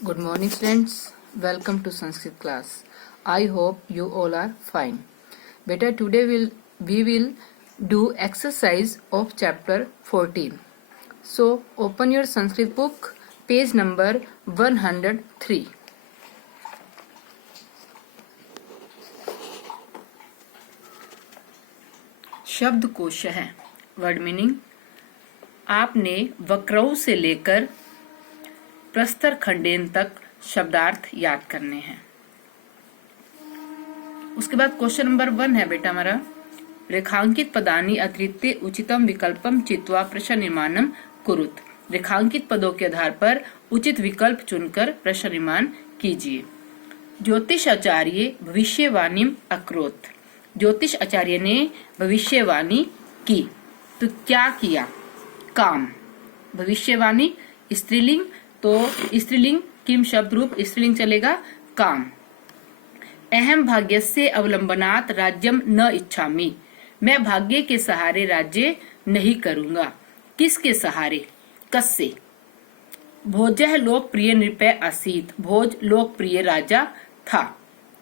Good morning, students. Welcome to Sanskrit class. I hope you all are fine. Beta, today we will do exercise of chapter 14. So, open your Sanskrit book, page number 103. शब्दकोश है. Word meaning. आपने वक्रौ से लेकर प्रस्तर खंडेन तक शब्दार्थ याद करने हैं. उसके बाद क्वेश्चन नंबर 1 है बेटा हमारा. रेखांकित पदानि अतिरिक्ते उचितम विकल्पम चित्वा प्रश्न निर्माणम कुरुत. रेखांकित पदों के आधार पर उचित विकल्प चुनकर प्रश्न निर्माण कीजिए. ज्योतिष आचार्य भविष्यवाणी अकरोत. ज्योतिष आचार्य ने भविष्यवाणी की. तो क्या किया? काम. भविष्यवाणी स्त्रीलिंग, तो स्त्रीलिंग किम शब्द रूप स्त्रीलिंग चलेगा काम. अहम भाग्यस्य अवलंबनात् राज्यम न इच्छामि. मैं भाग्य के सहारे राज्य नहीं करूंगा. किसके सहारे? कस्य. भोजः लोकप्रिय नृपः आसीत्. भोज लोकप्रिय राजा था.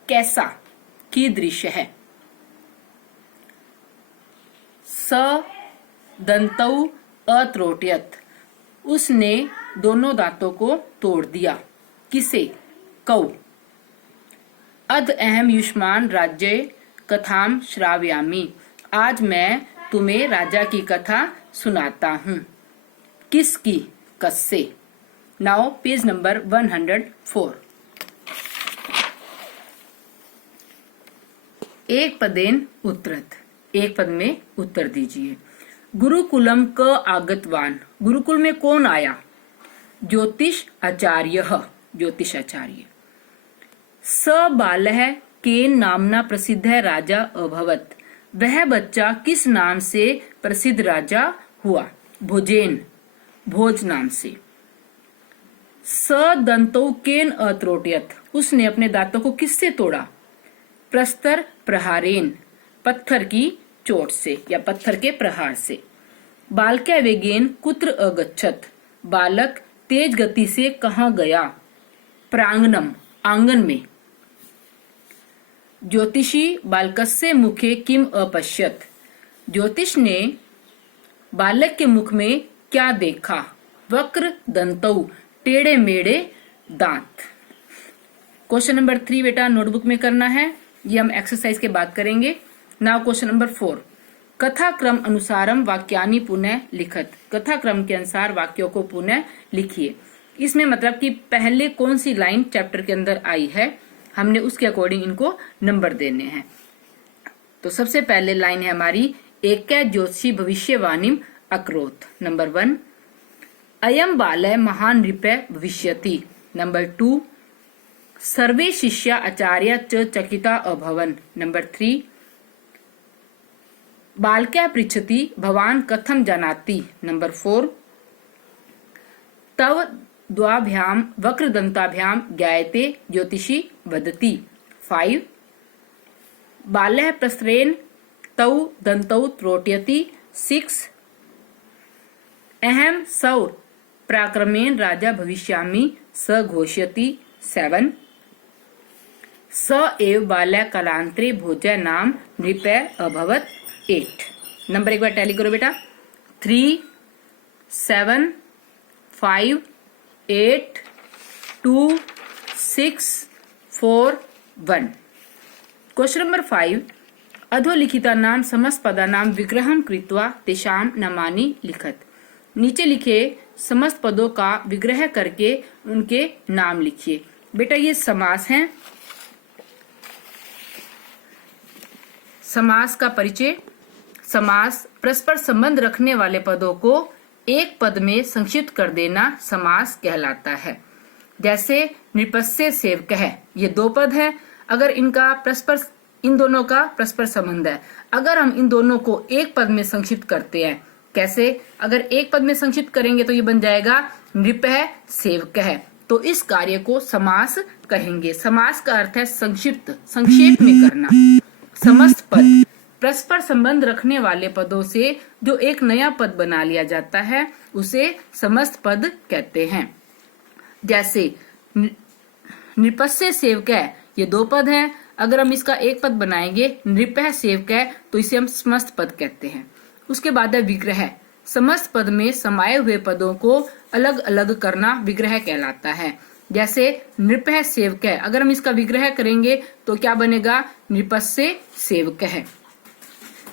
कैसा? कीदृश है. स दंतौ अत्रोट्यत. उसने दोनों दांतों को तोड़ दिया. किसे? कौ. अद अहम युष्मान राज्य कथाम श्रावयामि. आज मैं तुम्हें राजा की कथा सुनाता हूँ. किसकी? कस्य. Now page number 104. एक पदेन उत्तरत. एक पद में उत्तर दीजिए. गुरुकुलम क आगतवान. गुरुकुल में कौन आया? ज्योतिष आचार्य. ज्योतिष आचार्य. स बालः केन नामना प्रसिद्ध राजा अभवत. वह बच्चा किस नाम से प्रसिद्ध राजा हुआ? भोजेन. भोज नाम से. स दंतौ केन अत्रोट्यत. उसने अपने दांतों को किससे तोड़ा? प्रस्तर प्रहारेन. पत्थर की चोट से या पत्थर के प्रहार से. बालक्या वेगेन कुत्र अगच्छत. बालक तेज गति से कहाँ गया? प्रांगणम. आंगन में. ज्योतिषी बालकस्य मुखे किम अपश्यत. ज्योतिष ने बालक के मुख में क्या देखा? वक्र दंतौ. टेढ़े मेढ़े दांत. क्वेश्चन नंबर 3 बेटा नोटबुक में करना है. ये हम एक्सरसाइज के बाद करेंगे. Now question number 4. कथा क्रम अनुसारम वाक्यानि पुनः लिखत. कथा क्रम के अनुसार वाक्यों को पुनः लिखिए. इसमें मतलब कि पहले कौन सी लाइन चैप्टर के अंदर आई है, हमने उसके अकॉर्डिंग इनको नंबर देने हैं. तो सबसे पहले लाइन है हमारी एक ज्योतिषी भविष्यवाणी अकरोत. नंबर 1. अयम बालः महान नृपः भविष्यति. नंबर 2. सर्वे शिष्या आचार्या च चकिता अभवन्. नंबर 3. बालक्या पृच्छति भवान कथम जानाति. नंबर 4. तव द्वाभ्याम वक्रदंताभ्याम ज्ञायते ज्योतिषी वदति. 5. बालः प्रस्त्रेण तौ दंतौ त्रोट्यति. 6. अहम सौ प्राक्रमेण राजा भविष्यामि स घोषयति. 7. स एव बालः कालांतरे भोजः नाम नृपः अभवत्. 8. नंबर एक बार टैली करो बेटा. 3, 7, 5, 8, 2, 6, 4, 1. Question number 5. अधोलिखिता नाम समस्त पदा नाम विग्रहम कृत्वा तेषाम नामानि लिखत. नीचे लिखे समस्त पदों का विग्रह करके उनके नाम लिखिए. बेटा ये समास हैं. समास का परिचय. समास परस्पर संबंध रखने वाले पदों को एक पद में संक्षिप्त कर देना समास कहलाता है. जैसे नृपस्य सेवकः. ये 2 पद हैं. अगर इन दोनों का परस्पर संबंध है, अगर हम इन दोनों को एक पद में संक्षिप्त करते हैं. कैसे? अगर एक पद में संक्षिप्त करेंगे तो ये बन जाएगा नृपः सेवकः. तो इस कार्य को समास कहेंगे. समास का अर्थ है संक्षिप्त, संक्षेप में करना. समस्त पद परस्पर संबंध रखने वाले पदों से जो एक नया पद बना लिया जाता है उसे समस्त पद कहते हैं. जैसे नृपस्य सेवक, ये दो पद हैं। अगर हम इसका एक पद बनाएंगे नृपः सेवक, तो इसे हम समस्त पद कहते हैं। उसके बाद है विग्रह। समस्त पद में समाये हुए पदों को अलग अलग करना विग्रह कहलाता है। जैसे नृपः सेवक, अगर हम इसका विग्रह करेंगे तो क्या बनेगा? नृपस्य सेवक है।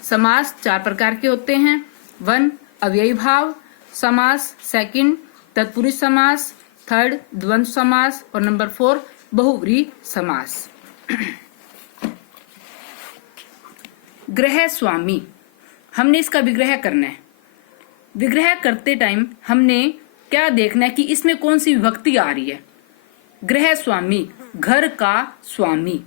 समास 4 प्रकार के होते हैं। 1 अव्ययी भाव समास, 2 तत्पुरुष समास, 3 द्वंद्व समास और नंबर 4 बहुव्रीहि समास। ग्रह स्वामी, हमने इसका विग्रह करना है। विग्रह करते टाइम हमने क्या देखना है कि इसमें कौन सी विभक्ति आ रही है। गृह स्वामी, घर का स्वामी।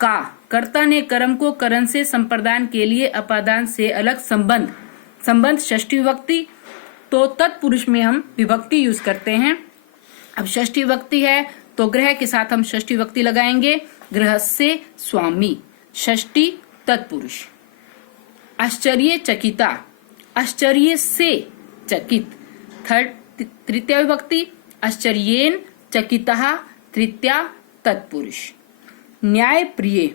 का, कर्ता ने कर्म को करण से संप्रदान के लिए अपादान से अलग संबंध षष्ठी विभक्ति। तो तत्पुरुष में हम विभक्ति यूज करते हैं। अब षष्ठी विभक्ति है तो ग्रह के साथ हम षष्ठी विभक्ति लगाएंगे। गृह से स्वामी, षष्ठी तत्पुरुष। आश्चर्य चकिता, आश्चर्य से चकित, तृतीय विभक्ति। आश्चर्येन चकितः, तृतीया तत्पुरुष। न्याय प्रिय,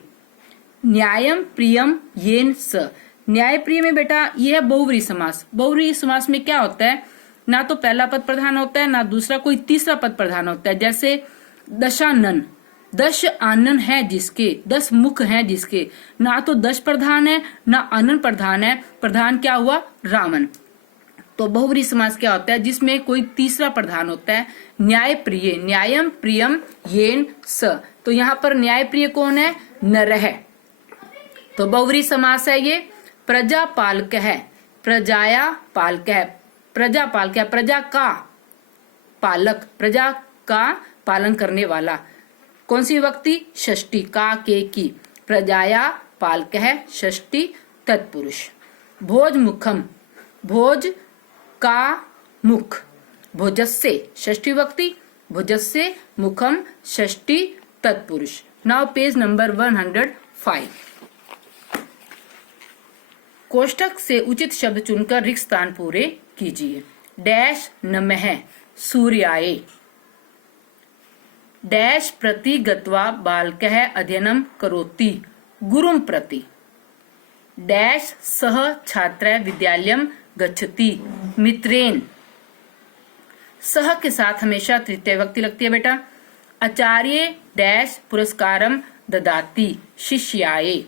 न्यायम प्रियम येन स। न्याय प्रिय में बेटा यह है बहुव्रीहि समास। बहुव्रीहि समास में क्या होता है? ना तो पहला पद प्रधान होता है, ना दूसरा कोई तीसरा पद प्रधान होता है। जैसे दशानन, 10 आनन है जिसके, 10 मुख हैं जिसके। ना तो 10 प्रधान है ना आनन प्रधान है, प्रधान क्या हुआ? रावण। तो बहुव्रीहि समास क्या होता है? जिसमें कोई तीसरा प्रधान होता है। न्याय प्रिय, न्यायम प्रियम येन स। तो यहाँ पर न्याय प्रिय कौन है? नरः। तो बहुव्रीहि समास है ये। प्रजा पालक है, प्रजाया पालक है। प्रजा पालक है, प्रजा का पालक, प्रजा का पालन करने वाला। कौन सी विभक्ति? षष्ठी, का के की। प्रजाया पालक है, षष्ठी तत्पुरुष। भोज मुखम, भोज का मुख। भोजस्य, षष्ठी विभक्ति। भोजस्य मुखम, षष्ठी तत्पुरुष। Now page number 105। कोष्ठक से उचित शब्द चुनकर रिक्त स्थान पूरे कीजिए। डैश नमः सूर्याय, डैश प्रति गत्वा बालकः अध्ययनं करोति गुरुं प्रति। डैश सह छात्रः विद्यालयं गच्छति मित्रेण। सह के साथ हमेशा तृतीय विभक्ति लगती है बेटा। आचार्य डैश पुरस्कारम ददाति शिष्याय।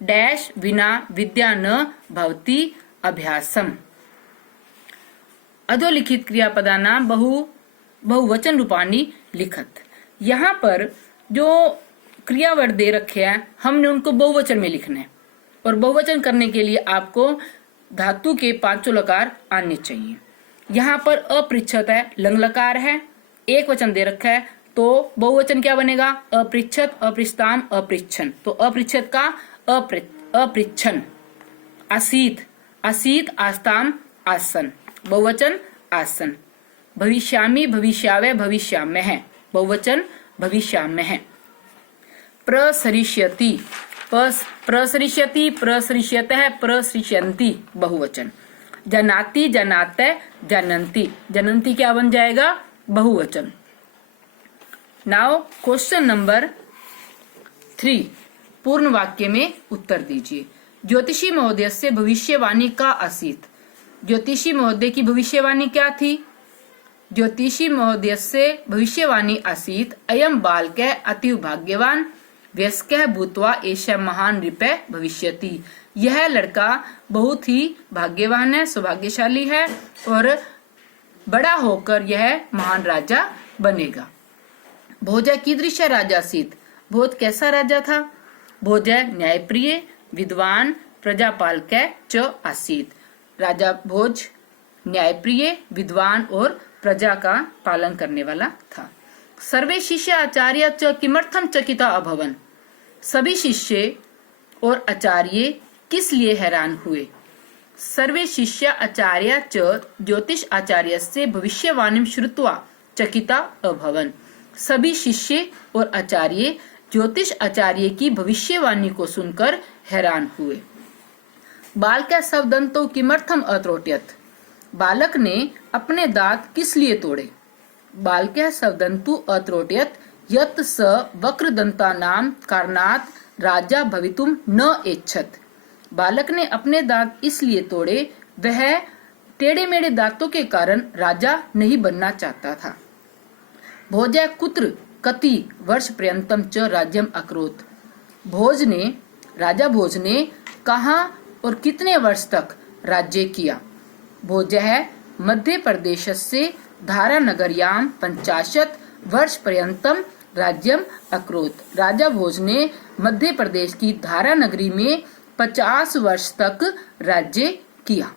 डैश विना विद्या न भवति अभ्यासम। अधोलिखित क्रियापदानां बहुवचन रूपाणी लिखत। यहाँ पर जो क्रियावर्ड दे रखे हैं हमने उनको बहुवचन में लिखना है। और बहुवचन करने के लिए आपको धातु के 5 लकार आने चाहिए। यहाँ पर अपृच्छत है, लंग लकार है, एक वचन दे रखा है। तो बहुवचन क्या बनेगा? अपृच्छत, अपृष्ताम, अपृच्छन। तो अपृच्छत का अपृच्छन। आसीत, आसीत आस्ताम आसन, बहुवचन आसन। भविष्यामि, भविष्यावय, भविष्याम्यः, बहुवचन भविष्याम्यः। प्रसरिष्यति, प्रसरिष्यति, प्रसरिष्यतः, प्रसरिष्यन्ति, बहुवचन। जनाति, जनातः, जानन्ति, जानन्ति क्या बन जाएगा? बहुवचन। नाउ क्वेश्चन नंबर 3, पूर्ण वाक्य में उत्तर दीजिए। ज्योतिषी महोदय से भविष्यवाणी का आसीत। ज्योतिषी महोदय की भविष्यवाणी क्या थी? ज्योतिषी महोदय से भविष्यवाणी आसीत अयम बालकः अतीव भाग्यवान वयस्कः भूत्वा एषः महान नृपः भविष्यति। यह लड़का बहुत ही भाग्यवान है, सौभाग्यशाली है और बड़ा होकर यह महान राजा बनेगा। भोज कीदृश राजा आसीत। भोज कैसा राजा था? भोज न्यायप्रिय विद्वान प्रजापालक च आसीत। राजा भोज न्यायप्रिय विद्वान और प्रजा का पालन करने वाला था। सर्वे शिष्य आचार्य च किमर्थम चकिता अभवन। सभी शिष्य और आचार्य किस लिए हैरान हुए? सर्वे शिष्य आचार्य च ज्योतिष आचार्य से भविष्यवाणी श्रुत्वा चकिता अभवन। सभी शिष्य और आचार्य ज्योतिष आचार्य की भविष्यवाणी को सुनकर हैरान हुए। बालक शब्दंतो किमर्थम अत्रोट्यत। बालक ने अपने दांत किस लिए तोड़े? बालकः सवदन्तु अत्रोटयत् यत् स वक्रदंतानां कारणात् राजा भवितुम न ऐच्छत्। बालक ने अपने दांत इसलिए तोड़े, वह टेढ़े मेढ़े दांतों के कारण राजा नहीं बनना चाहता था। भोजः कुत्र कति वर्ष पर्यंतम च राज्यम अकरोत्। राजा भोज ने कहाँ और कितने वर्ष तक राज्य किया। भोजः मध्य प्रदेशस्य धारानगर्यां 50 वर्ष पर्यंतम राज्यम अकरोत्। राजा भोज ने मध्य प्रदेश की धारा नगरी में 50 वर्ष तक राज्य किया।